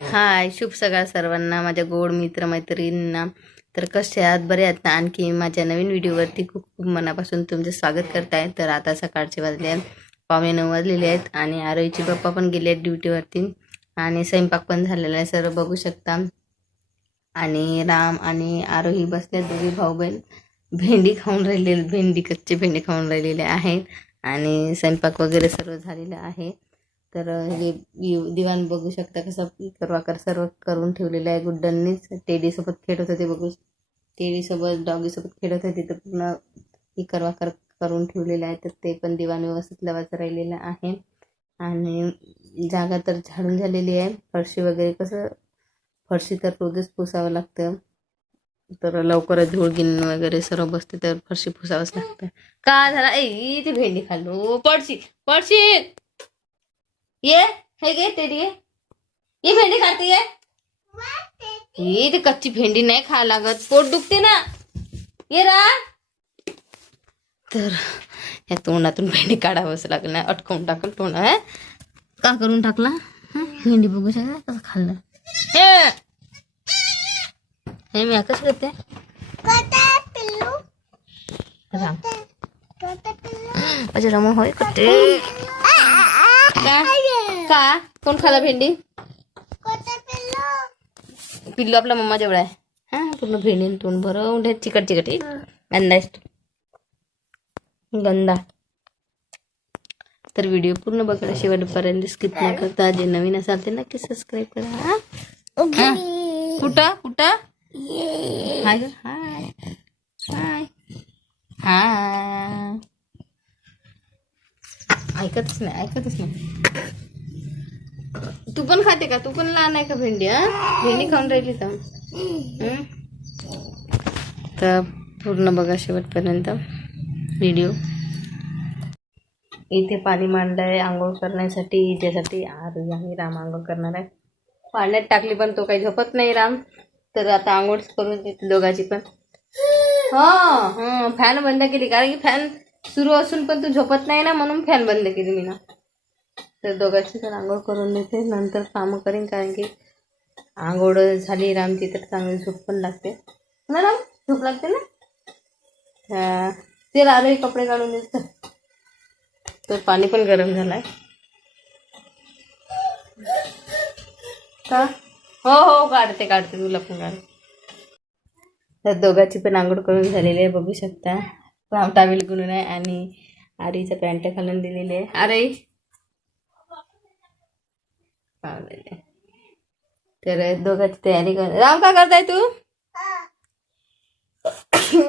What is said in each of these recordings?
हो. हाय शुभ सकाळ सर्वांना. माझ्या गोड मित्र मैत्रिणींना तर कसे आहात? बरे आहेत ना? आणखी माझ्या नवीन व्हिडिओवरती खूप खूप मनापासून तुमचे स्वागत करत आहे तर आता सकाळचे वाजले आहेत. पावणे नऊ वाजलेले आहेत आणि आरोहीचे पप्पा पण गेले आहेत ड्युटीवरती. आणि स्वयंपाक पण झालेला आहे. सर्व बघू शकता. आणि राम आणि आरोही बसले दोघी भाऊ बहीण भेंडी खाऊन राहिलेले. भेंडी कच्चे भेंडी खाऊन राहिलेले आहेत. आणि स्वयंपाक वगैरे सर्व झालेलं आहे. तर हे दिवाण बघू शकता कसं करवाकर सर्व करून ठेवलेलं आहे. गुड्डननीच टेडीसोबत खेळत होते बघू. टेडीसोबत डॉगीसोबत खेळत होते. तर पूर्ण ही करवाकर करून ठेवलेलं आहे. तर ते पण दिवाण व्यवस्थित लावायचं राहिलेलं आहे. आणि जागा तर झाडून झालेली आहे. फरशी वगैरे कसं फरशी तर रोजच पुसावं लागतं. तर लवकरच धूळ गिन वगैरे सर्व बसते तर फरशी पुसावंच लागतं. का झाला? ए ती भेंडी खाल्लो. पडशी पडशी ये हे घे ते ये। ये भेंडी खाते ये ही ते कच्ची भेंडी नाही खा लागत। पोट दुखते ना। ये रा तर या तोंडातून भेंडी काढावंच लागलं अटकवून टाकलं तोंड आहे का करून टाकला? हं? भेंडी बघू शकता कसं खाल्लं? हे! हे मी कसं करते राम. अच्छा रमण होय का? कोण खाला भेंडी? पिल्लू आपला मम्मा जेवढा आहे. हा पूर्ण भेंडी तोंड भरवून चिकट चिकट गंदा असतो गंदा. तर व्हिडिओ पूर्ण बघा शेवटपर्यंत स्किप न करता जे नवीन असाल ते नक्की सबस्क्राईब करा. हा? हा. कुठं? कुठं? हाय हाय. हाय. हाय. ऐकतच नाही ऐकतच नाही. तू पण खाते का? तू पण लहान आहे का भेंडी हा? भेंडी खाऊन राहिली तर. तर पूर्ण बघा शेवटपर्यंत व्हिडिओ इथे पाणी मांडलं आहे आंघोळ करण्यासाठी ज्यासाठी आरोही आम्ही राम आंघोळ करणार आहे. पाण्यात टाकली पण तो काही झोपत नाही राम. तर आता आंघोळ करून देते दोघाची पण. हा हा फॅन बंद केली. कारण की फॅन सुरू असून पण तू झोपत नाही ना म्हणून फॅन बंद केली मी ना. तर दोघांची पण आंघोळ करून देते. नंतर कामं करीन कारण की आंघोळ झाली रामची तर चांगली झोप पण लागते. ना राम झोप लागते ना? ते आले कपडे काढून देत. तर पाणी पण गरम झालंय. का? हो हो काढते काढते तुला पण काढ तर दोघांची पण आंघोळ करून झालेली आहे बघू शकता. राम टावेल गुणून आहे आणि आरीचं पॅन्ट घालून दिलेली आहे. अरे तर दोघांची तयारी कर राम का करताय तू?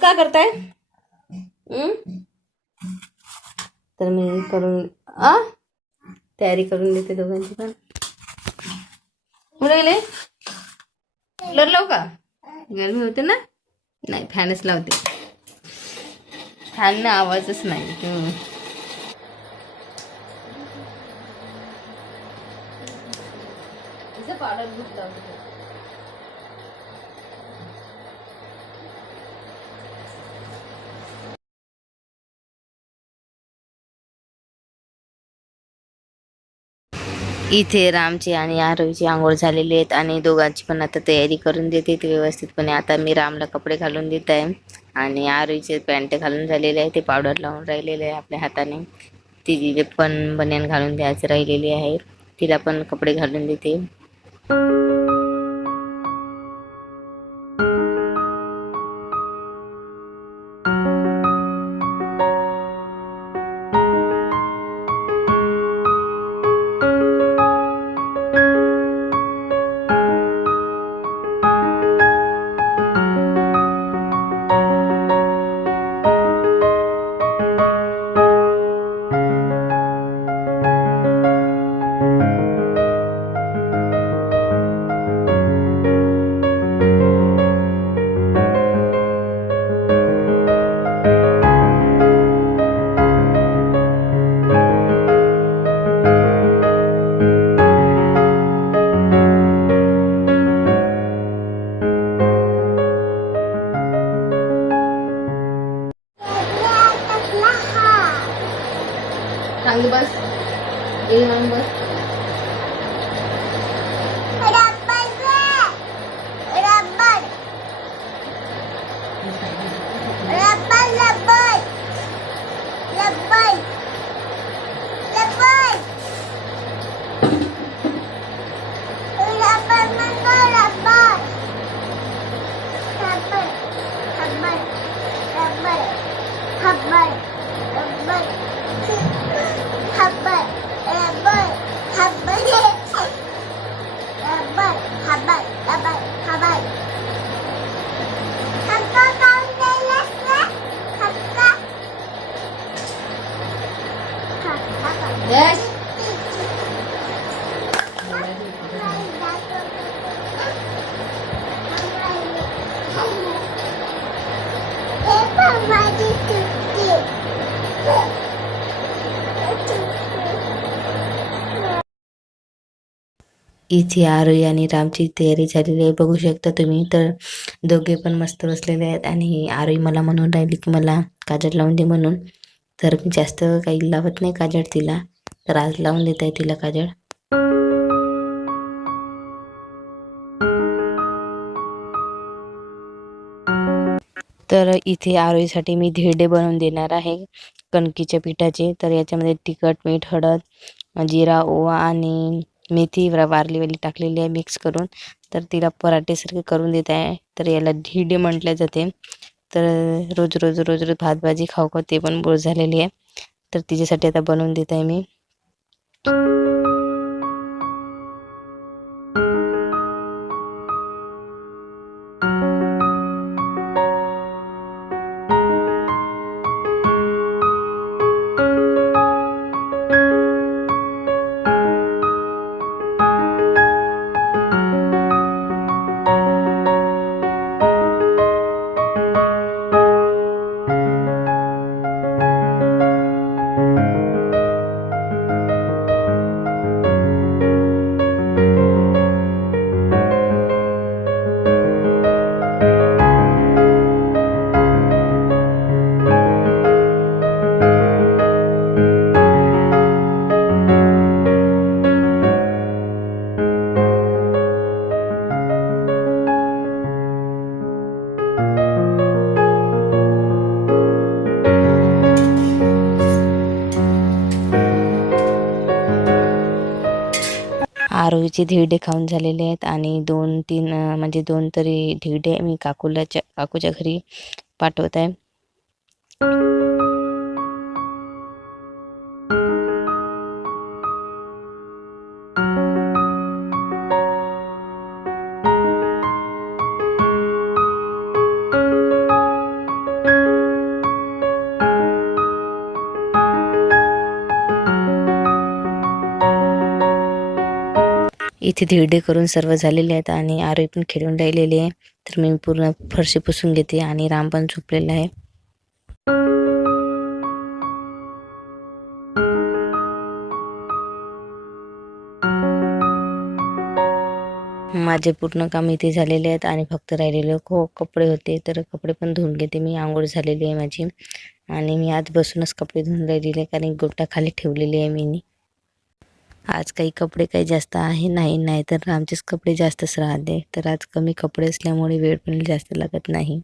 का करताय? तर मी करून आ? तयारी करून देते दोघांची पण. कुठे गेले कूलर लावू का? गरमी होते ना? नाही फॅनच लावते. फॅन आवाजच नाही. हं. तिचं इथे रामची आणि आरोहीची आंघोळ झालेली आहेत आणि दोघांची पण आता तयारी करून देते ते व्यवस्थितपणे. आता मी रामला कपडे घालून देत आहे आणि आरोहीचे पॅन्ट घालून झालेले आहे. ते पावडर लावून राहिलेले आहे आपल्या हाताने. तिची पण बनियान घालून द्यायचं राहिलेली आहे. तिला पण कपडे घालून देते. Música งเบิดทำไม इथे आरोही आणि रामची तयारी झालेली आहे. बघू शकता तुम्ही तर दोघे पण मस्त बसलेले आहेत. आणि आरोही मला म्हणून राहिली की मला काजल लावून दे म्हणून. तर मी जास्त काही लावत नाही काजळ तिला. तर आज लावून देत आहे तिला काजळ. तर इथे आरोईसाठी मी धिरडे बनवून देणार आहे कणकीच्या पिठाचे. तर याच्यामध्ये तिखट मीठ हळद जिरा ओवा आणि मेथी वारलीवाली टाकलेली आहे मिक्स करून. तर तिला पराठेसारखे करून देत आहे. तर याला धिरडे म्हटले जाते. तर रोज रोज रोज रोज भात भाजी खाऊ खाऊ ते पण बोर झालेली आहे. तर तिच्यासाठी आता बनवून देत आहे मी. आरोहीचे धिरडे खाऊन झालेले आहेत आणि दोन तीन म्हणजे दोन तरी धिरडे मी काकूलाच्या काकूच्या घरी पाठवत आहे. इथे धिरडे करून सर्व झालेले आहेत आणि आरोही पण खेळून राहिलेली आहे. तर मी पूर्ण फरशी पुसून घेते आणि राम पण झोपलेला आहे. माझे पूर्ण काम इथे झालेले आहेत आणि फक्त राहिलेले खो कपडे होते. तर कपडे पण धुवून घेते मी. आंघोळ झालेली आहे माझी. आणि मी आज बसूनच कपडे धुवून राहिलेले आहे कारण गोटा खाली ठेवलेली आहे मी. आज काही कपडे काही जास्त आहे नाही नाही तर आमचेच कपडे जास्तच राहते. तर आज कमी कपडे असल्यामुळे वेळ पण जास्त लागत नाही.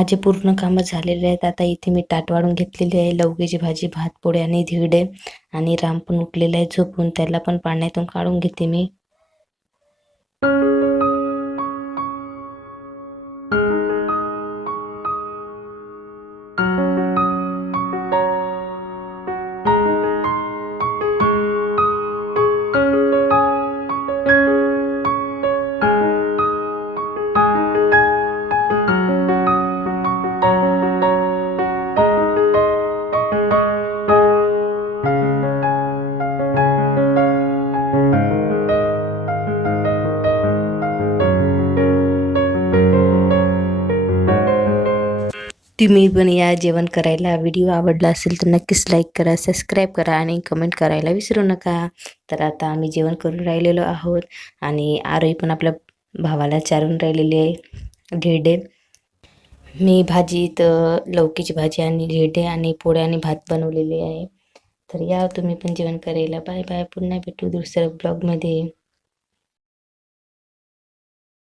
माझे पूर्ण कामं झालेले आहेत. आता इथे मी ताट वाढून घेतलेली आहे. लवकीची भाजी भात पोळी आणि धिरडे आणि राम पण उठलेला आहे. झोपून त्याला पण पाण्यातून काढून घेते मी. तुम्ही पण या जेवण करायला. व्हिडिओ आवडला असेल तर नक्कीच लाईक करा सबस्क्राईब करा आणि कमेंट करायला विसरू नका. तर आता आम्ही जेवण करून राहिलेलो आहोत आणि आरोही पण आपल्या भावाला चारून राहिलेली आहे ढेडे मी भाजीत लौकीची भाजी आणि ढेडे आणि पोळ्या आणि भात बनवलेले आहे. तर या तुम्ही पण जेवण करायला. बाय बाय पुन्हा भेटू दुसऱ्या ब्लॉगमध्ये